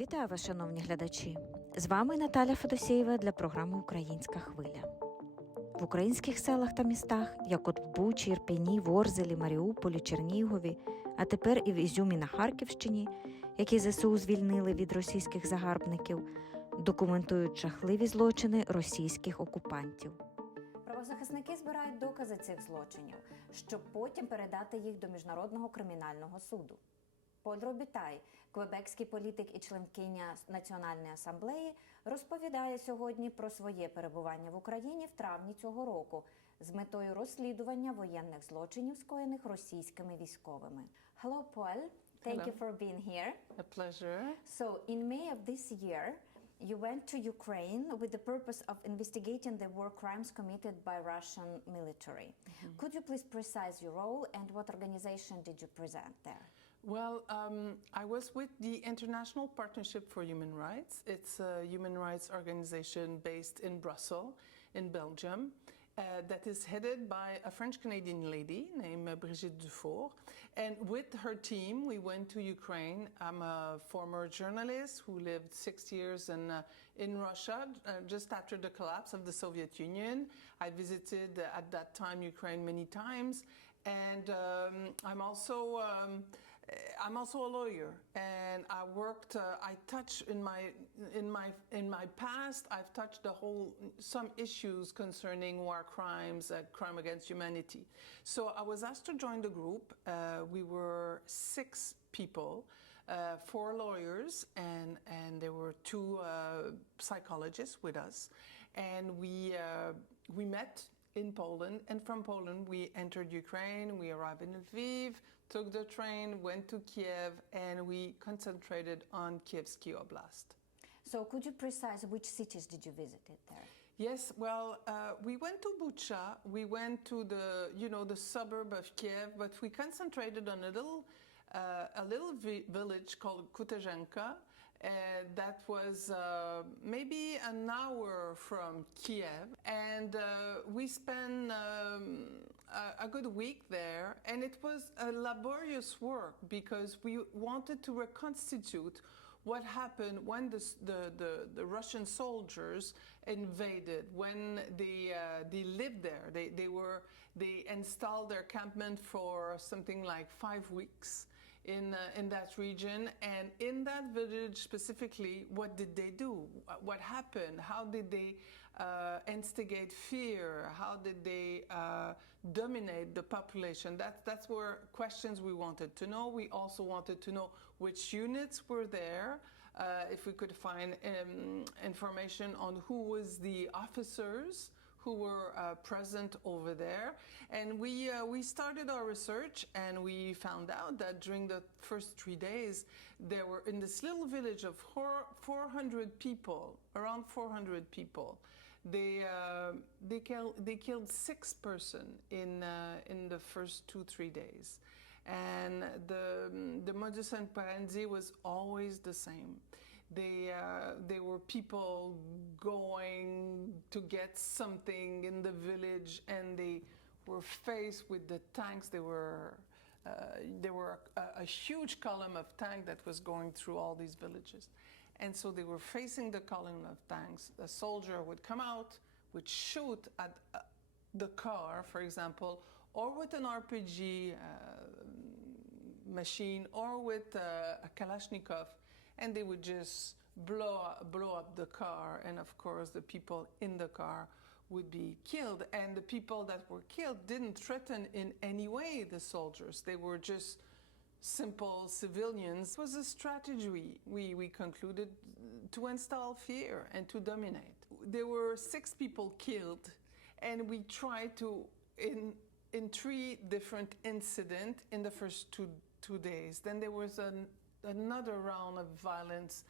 Вітаю вас, шановні глядачі! З вами Наталя Федосєєва для програми «Українська хвиля». В українських селах та містах, як от в Бучі, Ірпені, Ворзелі, Маріуполі, Чернігові, а тепер і в Ізюмі на Харківщині, які ЗСУ звільнили від російських загарбників, документують жахливі злочини російських окупантів. Правозахисники збирають докази цих злочинів, щоб потім передати їх до Міжнародного кримінального суду. Поль Робітай, квебекський політик і членкиня Національної Ассамблеї, розповідає сьогодні про своє перебування в Україні в травні цього року з метою розслідування воєнних злочинів, скоєних російськими військовими. Hello, Paul. Thank you for being here. A pleasure. So, in May of this year, you went to Ukraine with the purpose of investigating the war crimes committed by Russian military. Could you please precise your role and what organization did you present there? Well, I was with the International Partnership for Human Rights. It's a human rights organization based in Brussels, in Belgium, that is headed by a French-Canadian lady named Brigitte Dufour. And with her team, we went to Ukraine. I'm a former journalist who lived 6 years in Russia, just after the collapse of the Soviet Union. I visited, at that time, Ukraine many times. And I'm also a lawyer, and I worked. I touch in my past. I've touched some issues concerning war crimes, crime against humanity. So I was asked to join the group. We were 6 people, 4 lawyers, and there were 2 psychologists with us, and we met in Poland, and from Poland we entered Ukraine, we arrived in Lviv, took the train, went to Kiev, and we concentrated on Kievsky Oblast. So could you precise which cities did you visit there? Yes, well, we went to Bucha, we went to the suburb of Kiev, but we concentrated on a little village called Kutezhenka, that was maybe an hour from Kiev, and we spent a good week there, and it was a laborious work because we wanted to reconstitute what happened when the Russian soldiers invaded, when they lived there. They installed their encampment for something like 5 weeks in that region, and in that village specifically, what did they do? What happened? How did they instigate fear? How did they dominate the population? That's where questions we wanted to know. We also wanted to know which units were there, if we could find information on who was the officers who were present over there. And we started our research, and we found out that during the first 3 days, there were in this little village of 400 people, around 400 people, they killed 6 persons in the first 2-3 days. And the modus operandi was always the same. They were people going to get something in the village, and they were faced with the tanks. There were a huge column of tanks that was going through all these villages. And so they were facing the column of tanks. A soldier would come out, would shoot at the car, for example, or with an RPG machine, or with a Kalashnikov, and they would just blow up the car, and of course the people in the car would be killed. And the people that were killed didn't threaten in any way the soldiers. They were just simple civilians. It was a strategy, we concluded, to install fear and to dominate. There were 6 people killed, and we tried to, in 3 different incidents in the first two days. Then there was another round of violence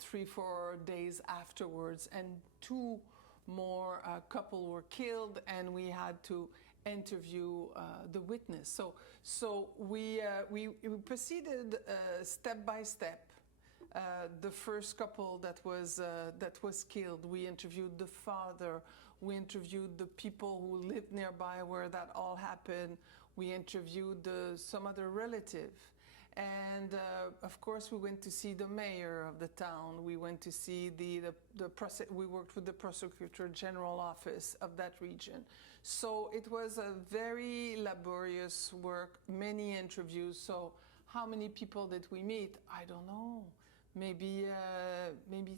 3-4 days afterwards, and 2 more couple were killed, and we had to interview the witness. So we proceeded step by step. The first couple that was killed, we interviewed the father, we interviewed the people who lived nearby where that all happened, we interviewed some other relative. And of course, we went to see the mayor of the town. We went to see we worked with the prosecutor general office of that region. So it was a very laborious work, many interviews. So how many people did we meet? I don't know. Maybe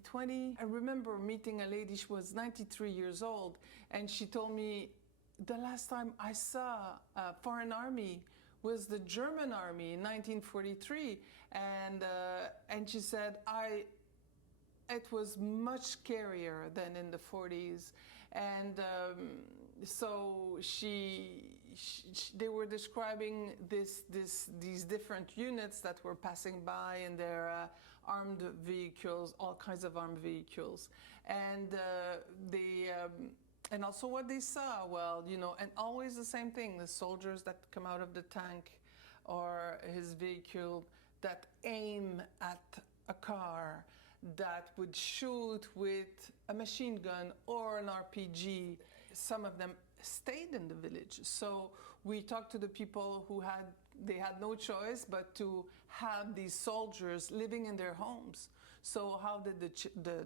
20. I remember meeting a lady, she was 93 years old, and she told me the last time I saw a foreign army was the German army in 1943, and she said it was much scarier than in the 40s, and so they were describing these different units that were passing by in their armed vehicles, all kinds of armed vehicles, and and also what they saw, well, you know, and always the same thing, the soldiers that come out of the tank or his vehicle that aim at a car, that would shoot with a machine gun or an RPG. Some of them stayed in the village. So we talked to the people who they had no choice but to have these soldiers living in their homes. So how did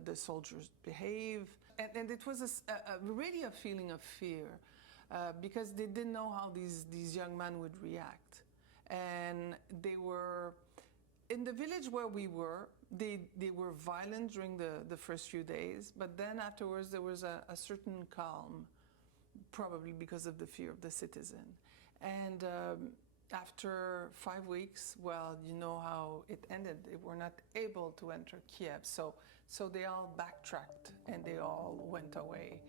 the soldiers behave? And it was really a feeling of fear because they didn't know how these young men would react. And they were, in the village where we were, they were violent during the first few days, but then afterwards there was a certain calm, probably because of the fear of the citizen. And after 5 weeks, well, you know how it ended. They were not able to enter Kiev, so they all backtracked and they all went away.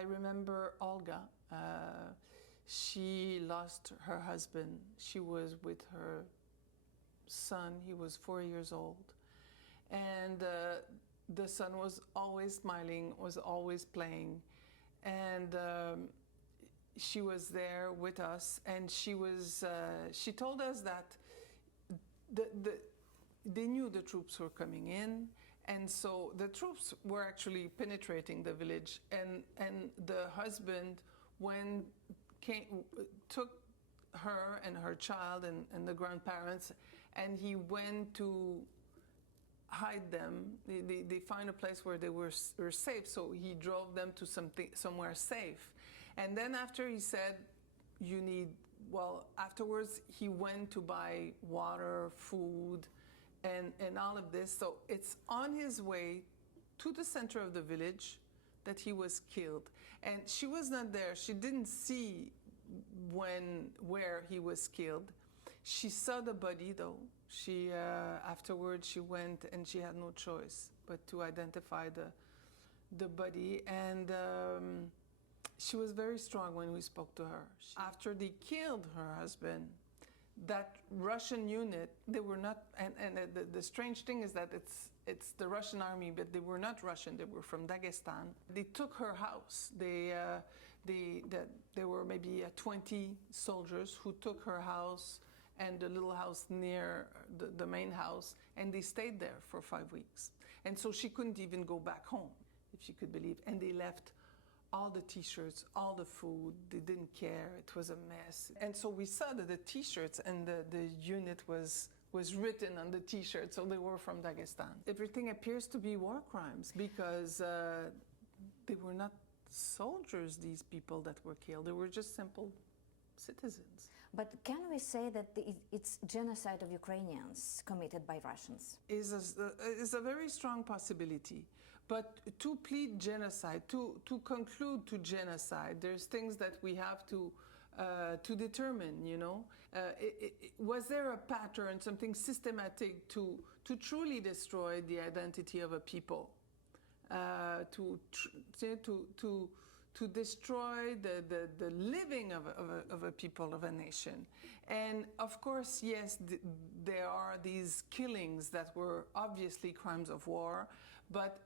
I remember Olga. She lost her husband. She was with her son. He was 4 years old. And the son was always smiling, was always playing. And she was there with us, and she told us that they knew the troops were coming in, and so the troops were actually penetrating the village, and the husband took her and her child and the grandparents, and he went to hide them. They find a place where they were safe, so he drove them to somewhere safe. And then after he said, afterwards he went to buy water, food, and all of this. So it's on his way to the center of the village that he was killed. And she was not there. She didn't see where he was killed. She saw the body, though. Afterwards she went, and she had no choice but to identify the body. And she was very strong when we spoke to her. After they killed her husband, that Russian unit, they were not, and the strange thing is that it's the Russian army, but they were not Russian, they were from Dagestan. They took her house. There were maybe 20 soldiers who took her house and the little house near the main house, and they stayed there for 5 weeks. And so she couldn't even go back home, if she could believe. And they left all the T-shirts, all the food. They didn't care. It was a mess. And so we saw that the T-shirts and the unit was written on the T-shirt, so they were from Dagestan. Everything appears to be war crimes because they were not soldiers, these people that were killed. They were just simple citizens. But can we say that it's genocide of Ukrainians committed by Russians? Is a very strong possibility. But to plead genocide, to conclude to genocide, there's things that we have to determine, you know. Was there a pattern, something systematic to truly destroy the identity of a people? To destroy the living of a people, of a nation. And of course, yes, there are these killings that were obviously crimes of war, but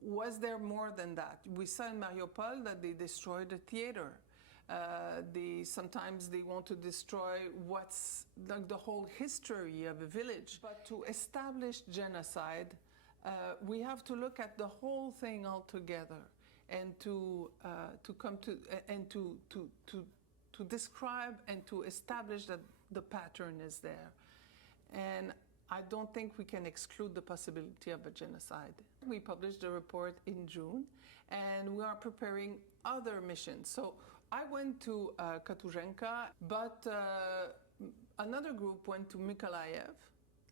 was there more than that? We saw in Mariupol that they destroyed a theater. Sometimes they want to destroy what's the whole history of a village. But to establish genocide, We have to look at the whole thing all together and to come to and to describe and to establish that the pattern is there. And I don't think we can exclude the possibility of a genocide. We published a report in June, and we are preparing other missions. So I went to Katuzhenka, but another group went to Mykolaiv,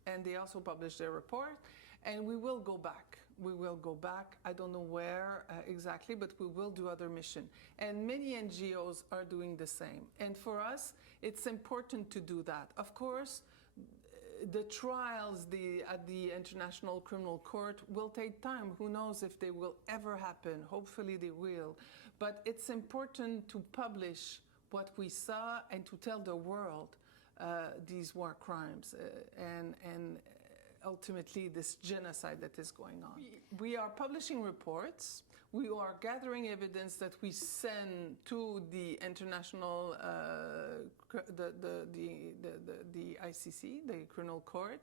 and they also published their report, and we will go back. We will go back. I don't know where exactly, but we will do other mission. And many NGOs are doing the same. And for us, it's important to do that. Of course, the trials at the International Criminal Court will take time. Who knows if they will ever happen? Hopefully they will. But it's important to publish what we saw and to tell the world these war crimes and ultimately this genocide that is going on. We are publishing reports. We are gathering evidence that we send to the international, the ICC, the Criminal Court,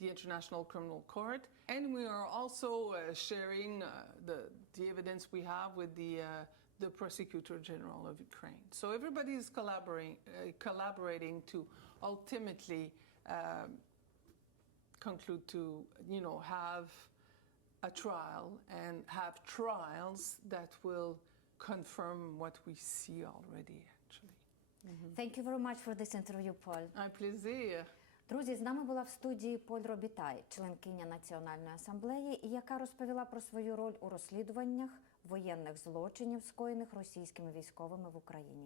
the International Criminal Court, and we are also sharing the evidence we have with the Prosecutor General of Ukraine. So everybody is collaborating to ultimately conclude to, have a trial and have trials that will confirm what we see already, actually. Thank you very much for this interview, Поль. Un plaisir. Друзі, з нами була в студії Поль Робітай, членкиня Національної асамблеї, яка розповіла про свою роль у розслідуваннях воєнних злочинів, скоєних російськими військовими в Україні.